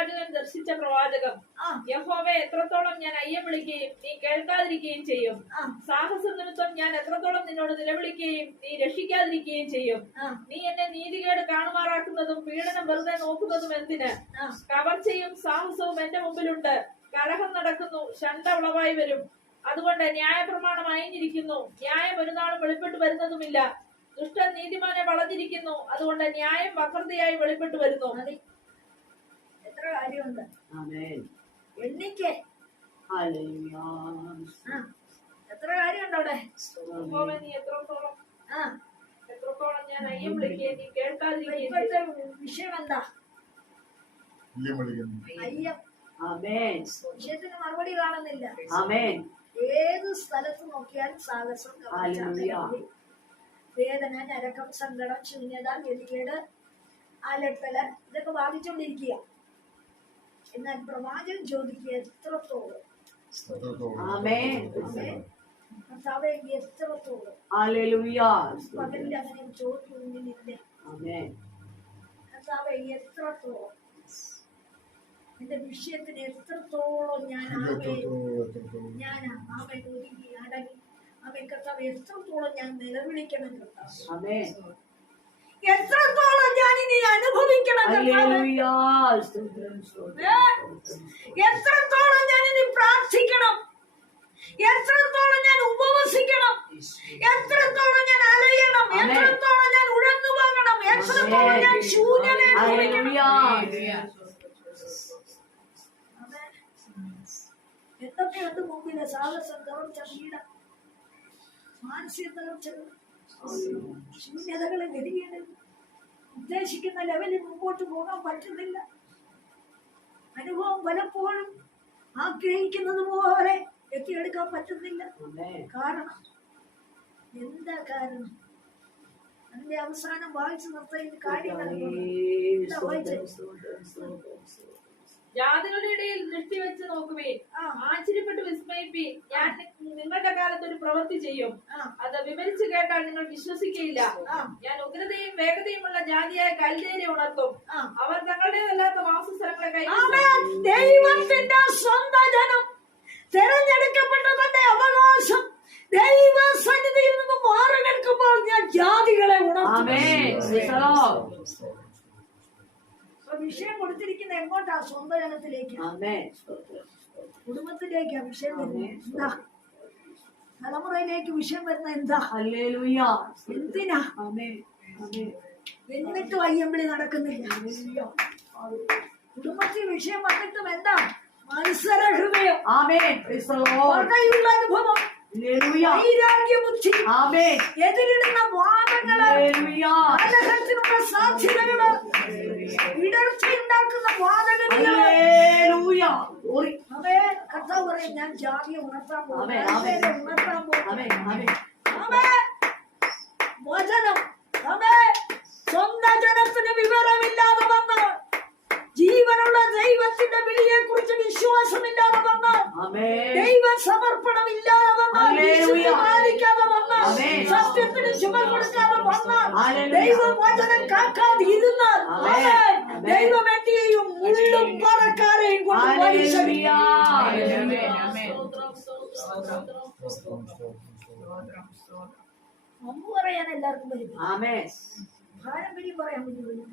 പ്രവാചകൻ ദർശിച്ച പ്രവാചകം. യഹോവെ എത്രത്തോളം ഞാൻ അയ്യം വിളിക്കുകയും നീ കേൾക്കാതിരിക്കുകയും ചെയ്യും. സാഹസ നിമിത്തം ഞാൻ എത്രത്തോളം നിന്നോട് നിലവിളിക്കുകയും നീ രക്ഷിക്കാതിരിക്കുകയും ചെയ്യും. നീ എന്നെ നീതികേട് കാണുമാറാക്കുന്നതും പീഡനം വെറുതെ നോക്കുന്നതും എന്തിന്? കവർച്ചയും സാഹസവും എന്റെ മുമ്പിലുണ്ട്. കലഹം നടക്കുന്നു. ശണ്ട ഉളവായി വരും. അതുകൊണ്ട് ന്യായപ്രമാണം അയഞ്ഞിരിക്കുന്നു. ന്യായം ഒരു നാളും വെളിപ്പെട്ട് വരുന്നതുമില്ല. ദുഷ്ടൻ നീതിമാനെ വളഞ്ഞിരിക്കുന്നു. അതുകൊണ്ട് ന്യായം വക്രതയായി വെളിപ്പെട്ട് വരുന്നു. മതി എത്ര കാര്യമുണ്ട്? Amen. എണ്ണിക്കേ Hallelujah. ആ എത്ര കാര്യമുണ്ട് അവിടെ? യഹോവേ, നീ എത്രത്തോളം? ആ. എത്രത്തോളം ഞാൻ അയ്യം വിളിക്കുകയും നീ കേൾക്കാതിരിക്കുകയും ഇപ്പോഴത്തെ ചെയ്യും. വിഷയം എന്താ? അയ്യം. വിഷയത്തിന് മറുപടി കാണുന്നില്ല. ഏത് സ്ഥലത്ത് നോക്കിയാലും സാഹസം വേദന ഞരക്കം സങ്കടം ശൂന്യത ഗതികേട് അലട്ടൽ ഇതൊക്കെ ബാധിച്ചുകൊണ്ടിരിക്കുക. എന്നാൽ പ്രവാചകൻ ചോദിക്കുക എത്രത്തോളം? സ്തോത്രത്തോടെ Amen. കർത്താവെ എത്രത്തോളം? Hallelujah. പകലിൽ അങ്ങനെ ചോദിക്കുന്നില്ല Amen. കർത്താവെ എത്രത്തോളം? എന്റെ വിഷയത്തിന് എത്രത്തോളം ഞാൻ ഞാൻ ആമേ ഒതുങ്ങി അടങ്ങി. ആമേ കർത്താവ് എത്രത്തോളം ഞാൻ നിലവിളിക്കണം കർത്താവ്. എത്രത്തോളം ഞാൻ ഇനി അനുഭവിക്കണം? എത്രത്തോളം ഞാൻ ഇനി പ്രാർത്ഥിക്കണം? എത്രത്തോളം ഞാൻ ഉപവസിക്കണം? എത്രത്തോളം ഞാൻ അലയണം. എത്രത്തോളം ഞാൻ ഉഴന്നു വാങ്ങണം എത്രത്തോളം ഞാൻ ശൂന്യനെ. എന്തൊക്കെയുണ്ട് മുമ്പിലെ സാഹസം? തകർച്ച വീട മാനസിക തകർച്ചകൾ ശൂന്യതകളെ വരികയാണ് ഉദ്ദേശിക്കുന്ന ലെവലിൽ മുമ്പോട്ട് പോകാൻ പറ്റുന്നില്ല. അനുഭവം പലപ്പോഴും ആഗ്രഹിക്കുന്നത് പോലെ എത്തിയെടുക്കാൻ പറ്റുന്നില്ല. കാരണം എന്താ കാരണം? അതിന്റെ അവസാനം വായിച്ചു നിർത്തുന്ന കാര്യങ്ങൾ ജാതികളുടെ ഇടയിൽ ദൃഷ്ടി വെച്ച് നോക്കുവേ. ആശ്ചര്യപ്പെട്ട് വിസ്മയിപ്പി. ഞാൻ നിങ്ങളുടെ കാലത്ത് ഒരു പ്രവൃത്തി ചെയ്യും. അത് വിവരിച്ചു കേട്ടാൽ നിങ്ങൾ വിശ്വസിക്കയില്ല. ഞാൻ ഉഗ്രതയും വേഗതയുമുള്ള ജാതിയായ കൽദേരെ ഉണർത്തും. അവർ തങ്ങളുടേതല്ലാത്ത വാസസ്ഥലങ്ങളെ ആമേൻ. ദൈവത്തിന്റെ സ്വന്തം ജനം തെരഞ്ഞെടുക്കപ്പെട്ട തന്റെ അവകാശം ദൈവ സന്നിധിയിൽ നിന്ന് മാറി നിൽക്കുമ്പോൾ ഞാൻ ജാതികളെ ഉണർത്തും. വിഷയം കൊടുത്തിരിക്കുന്ന എങ്ങോട്ടാ? സ്വന്തം ജനത്തിലേക്ക്. കുടുംബത്തിലേക്കാ വിഷയം വരുന്നത് എന്താ? തലമുറയിലേക്ക് വിഷയം വരുന്ന എന്താ. എന്തിനാ? എന്നിട്ട് വയ്യമ്പിളി നടക്കുന്നില്ല. കുടുംബത്തിൽ വിഷയം വന്നിട്ടും എന്താ? മത്സര ഹൃദയം അനുഭവം. എതിരിടുന്ന വാദങ്ങൾ സാധ്യതകൾ ഇടർച്ചയുണ്ടാക്കുന്ന. അവേ പറയും ഞാൻ ജാതിയെ ഉണർത്താൻ പോകും ആമേൻ, കൽദയരെ ആമേൻ. ഉണർത്താൻ പോകും Amen. Amen. അവേ വചനം അവേ സ്വന്തം ജനത്തിന് വിവരമില്ലാതെ വന്ന് ജീവനുള്ള ദൈവത്തിന്റെ വിളിയെ കുറിച്ച് വിശ്വാസമില്ലാതെ വന്ന്. ദൈവ സമർപ്പണമില്ലാതെ പാലിക്കാതെ വന്ന് ആമേൻ. സത്യത്തിന് ശുഭം കൊടുക്കാതെ വന്ന് ഹല്ലേലൂയ. ദൈവ വചനം കാക്കാതെ ഇരുന്നാൽ. ദൈവം എന്റെയും മുള്ളും പറക്കാരെയും കൊണ്ട് സ്തോത്രം പറയാൻ എല്ലാവർക്കും വരും. പാരമ്പര്യം പറയാൻ വേണ്ടി വരും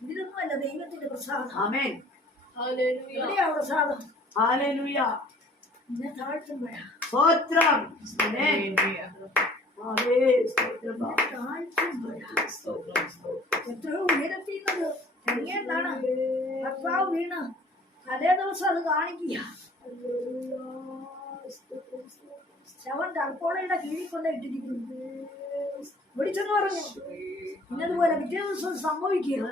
ഇതിലൊന്നുമല്ല ദൈവത്തിന്റെ പ്രസാദം. പ്രസാദം? സ്തോത്രം. എത്രയോ ഉയരത്തിന്നത് എങ്ങനെയാണ് കർത്താവ് വീണ്. തലേ ദിവസം അത് കാണിക്കുക. ശവൻ തർക്കോളയുടെ കീഴിൽ കൊണ്ട് ഇട്ടിരിക്കുന്നു. വിളിച്ചെന്ന് പറഞ്ഞു. ഇന്നതുപോലെ പിറ്റേ ദിവസം സംഭവിക്കുക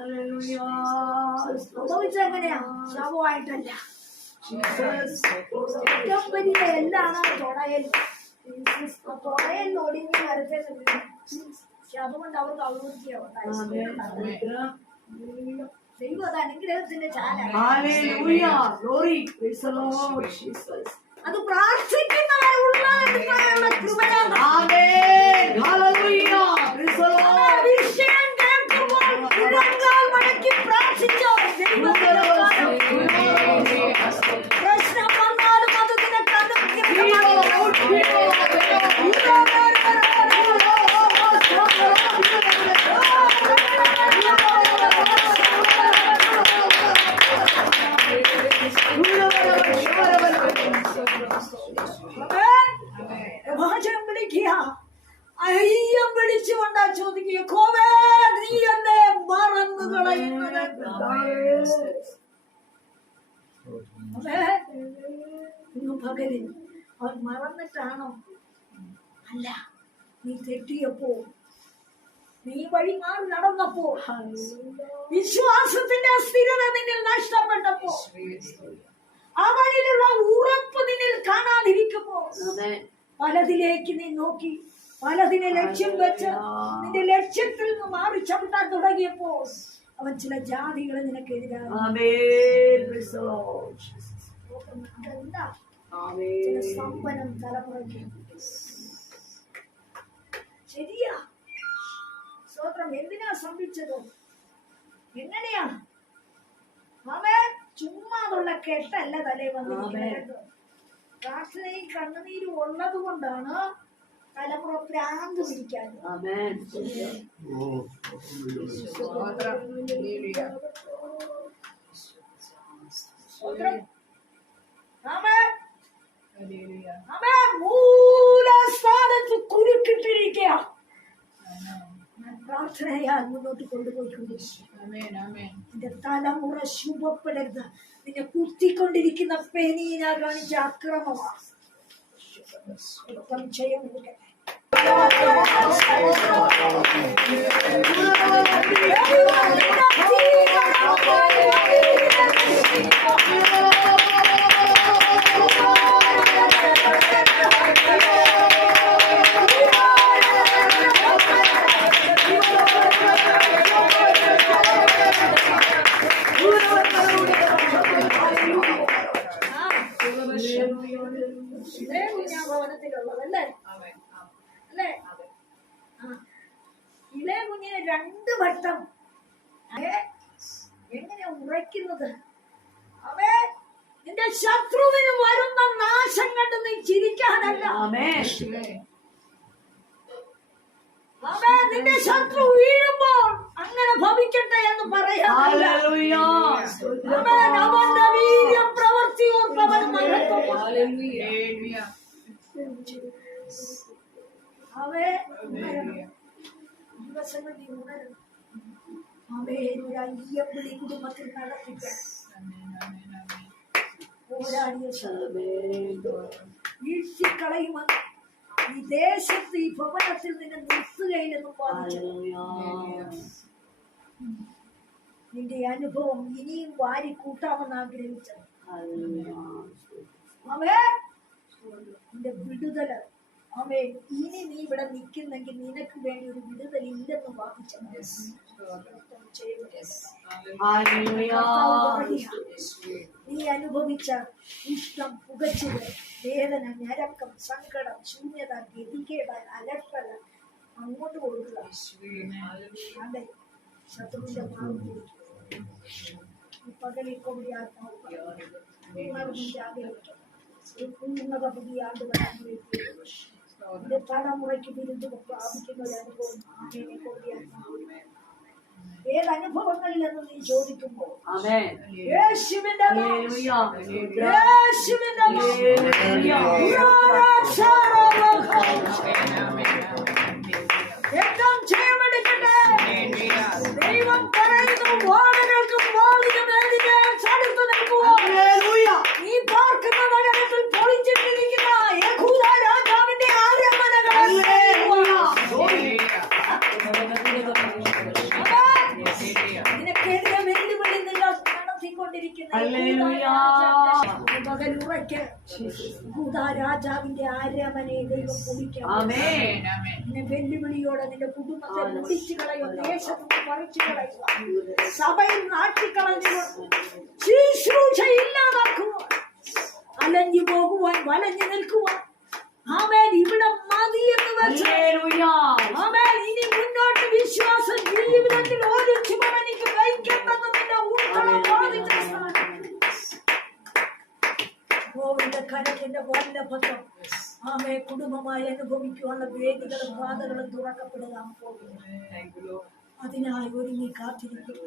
സംഭവിച്ചെങ്ങനെയാ ശവമായിട്ടല്ല. ഏറ്റവും വലിയ എല്ലാണ് തൊടയൽ. ആ തൊടയൽ ഒടിഞ്ഞ് വരത്തെ പക്ഷെ അതുകൊണ്ട് അവർക്ക് Amen. അവൃത്തിയാവും സ്തോത്രം. ദൈവം അത് അനുഗ്രഹത്തിന്റെ ചാല. അത് പ്രാർത്ഥിക്കുന്നവരുള്ള പകലിൽ അവൻ മറന്നിട്ടാണോ? അല്ല നീ തെറ്റിയപ്പോ നീ വഴി മാറി നടന്നപ്പോ വിശ്വാസത്തിന്റെ സ്ഥിരത നിന്നിൽ നഷ്ടപ്പെട്ടപ്പോ അവനിലുള്ള ഉറപ്പ് നിന്നിൽ കാണാതിരിക്കുമ്പോ പലതിലേക്ക് നീ നോക്കി പലതിനെ ലക്ഷ്യം വെച്ച് നിന്റെ ലക്ഷ്യത്തിൽ നിന്ന് മാറി ചവിട്ടാൻ തുടങ്ങിയപ്പോ അവൻ ചില ജാതികളെ നിനക്കെതിരാ എന്താ സമ്പന്നം തലമുറയ്ക്ക്. ശരിയാ. സ്തോത്രം. എന്തിനാ സംഭവിച്ചത് എങ്ങനെയാ അവൻ ചുമ്മാതുള്ള കെട്ടല്ല തലേ വന്നിരിക്കുന്നത്. പ്രാർത്ഥനയും കണ്ണുനീരും ഉള്ളത് കൊണ്ടാണ് തലമുറ പ്രാന്ത് പിടിക്കാറ് ഓ സ്തോത്രം. ആമേൻ. ആമേൻ. മൂലസ്ഥാനത്ത് കുരുക്കിട്ടിരിക്കുക പ്രാർത്ഥനയാൽ മുന്നോട്ട് കൊണ്ടുപോയിക്കൊണ്ടിരിക്കും നിന്റെ തലമുറ ശുഭപ്പെടരുത് നിന്നെ കുത്തിക്കൊണ്ടിരിക്കുന്ന പെനീന കാണിച്ച അക്രമമാണ് ദൈവം കുഞ്ഞാഭവനത്തിലുള്ളതല്ലേ അല്ലേ? അല്ലേ ഇളയ കുഞ്ഞിനെ രണ്ട് വട്ടം. എങ്ങനെ എങ്ങനെയാ ഉറയ്ക്കുന്നത്? അവേ നിന്റെ ശത്രുവിന് വരുന്ന നാശം കണ്ട് നീ ചിരിക്കാനല്ല. അവേ നിന്റെ ശത്രു വീഴുമ്പോൾ അങ്ങനെ ഭവിക്കട്ടെ എന്ന് പറയാം അവന്റെ വീര്യം പ്രവർത്തി ഓർപ്പവൻ മഹത്വം അവേ ഉണരണം. ദിവസങ്ങൾ നീ ഉണരണം. അവയെ ഒരു അയ്യമ്പിളി കുടുംബത്തിൽ നടത്തിക്കാൻ പോരാടിയ വീഴ്ചക്കളയുമെന്ന് ഈ ദേശത്ത് ഈ ഭവനത്തിൽ നിന്നെ നിർത്തുകയില്ലെന്നും ബാധിച്ചു നിന്റെ അനുഭവം ഇനിയും വാരി കൂട്ടാമെന്ന് ആഗ്രഹിച്ചത് അവേ നിന്റെ വിടുതൽ അവേ ഇനി നീ ഇവിടെ നിൽക്കുന്നെങ്കിൽ നിനക്ക് വേണ്ടി ഒരു വിടുതൽ ഇല്ലെന്ന് വാദിച്ചത് നീ അനുഭവിച്ച ഇഷ്ടം പുകച്ചത് വേദന ഞരക്കം സങ്കടം ശൂന്യത ഗതികേട അലട്ടല അങ്ങോട്ട് കൊടുക്കുക. അതെ ശത്രുവിന്റെ പകലിൽ കൊണ്ടി ആത്മാവ് പൂർണത പുതിയ ആണ്ടുകൾ ആഗ്രഹിക്കുന്നു എന്റെ തലമുറയ്ക്ക് വിരുദ്ധ പ്രാപിക്കുന്ന ഒരു അനുഭവം ആമേനെ കൊണ്ടിയാണ് ഏത് അനുഭവങ്ങളിലെന്ന് നീ ചോദിക്കുമ്പോ യേശുവിന്റെ യേശുവിന്റെ രാജാവിന്റെ ആരമനെ ദൈവം പൊളിക്കാം നിന്നെ വെല്ലുവിളിയോടെ നിന്റെ കുടുംബത്തെ മുടിച്ചു കളയോ ദേശത്ത് പറിച്ചു കളയുക സഭയിൽ നാട്ടിക്കളഞ്ഞു ശുശ്രൂഷ അലഞ്ഞു പോകുവാൻ വലഞ്ഞു നിൽക്കുവാൻ. ആമേൻ ഇവിടെ മതി എന്ന് ആമേൻ ഇനി മുന്നോട്ട് വിശ്വാസം ജീവിതത്തിൽ ഒരു ചുമനിക്ക് വഹിക്കണ്ടെന്ന് നിന്നെ ഉൾക്കളം ബാധിച്ച. ഗോവിന്ദ കരത്തിന്റെ വല്ലഭത്വം ആമേ കുടുംബമായി അനുഭവിക്കുവാനുള്ള വേദികളും പാതകളും തുറക്കപ്പെടുക അതിനായി ഒരുങ്ങി കാത്തിരിക്കും.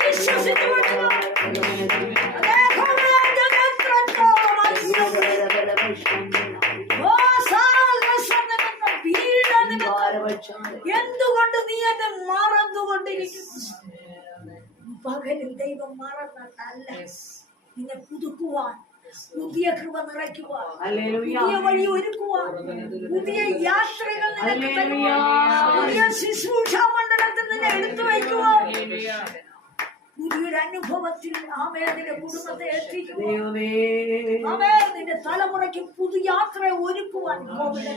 വിശ്വസിച്ചു എന്തുകൊണ്ട് നീ എന്നെ മറന്നുകൊണ്ടിരിക്കുന്നു? പകലിൽ ദൈവം മറന്നതല്ല. നിന്നെ പുതുക്കുവാൻ പുതിയ കൃപ നിറയ്ക്കുവാൻ. പുതിയ വഴി ഒരുക്കുവാൻ പുതിയ യാത്രകൾ നിനക്ക് തരുവാൻ. പുതിയ ശുശ്രൂഷ മണ്ഡലത്തിൽ നിന്നെ എടുത്തു വയ്ക്കുവാൻ. പുതിയൊരു അനുഭവത്തിൽ ആമേ നിന്റെ കുടുംബത്തെ എത്തിക്കും ആമേ നിന്റെ തലമുറയ്ക്ക് പുതു യാത്ര ഒരുക്കുവാൻ കോവിഡ്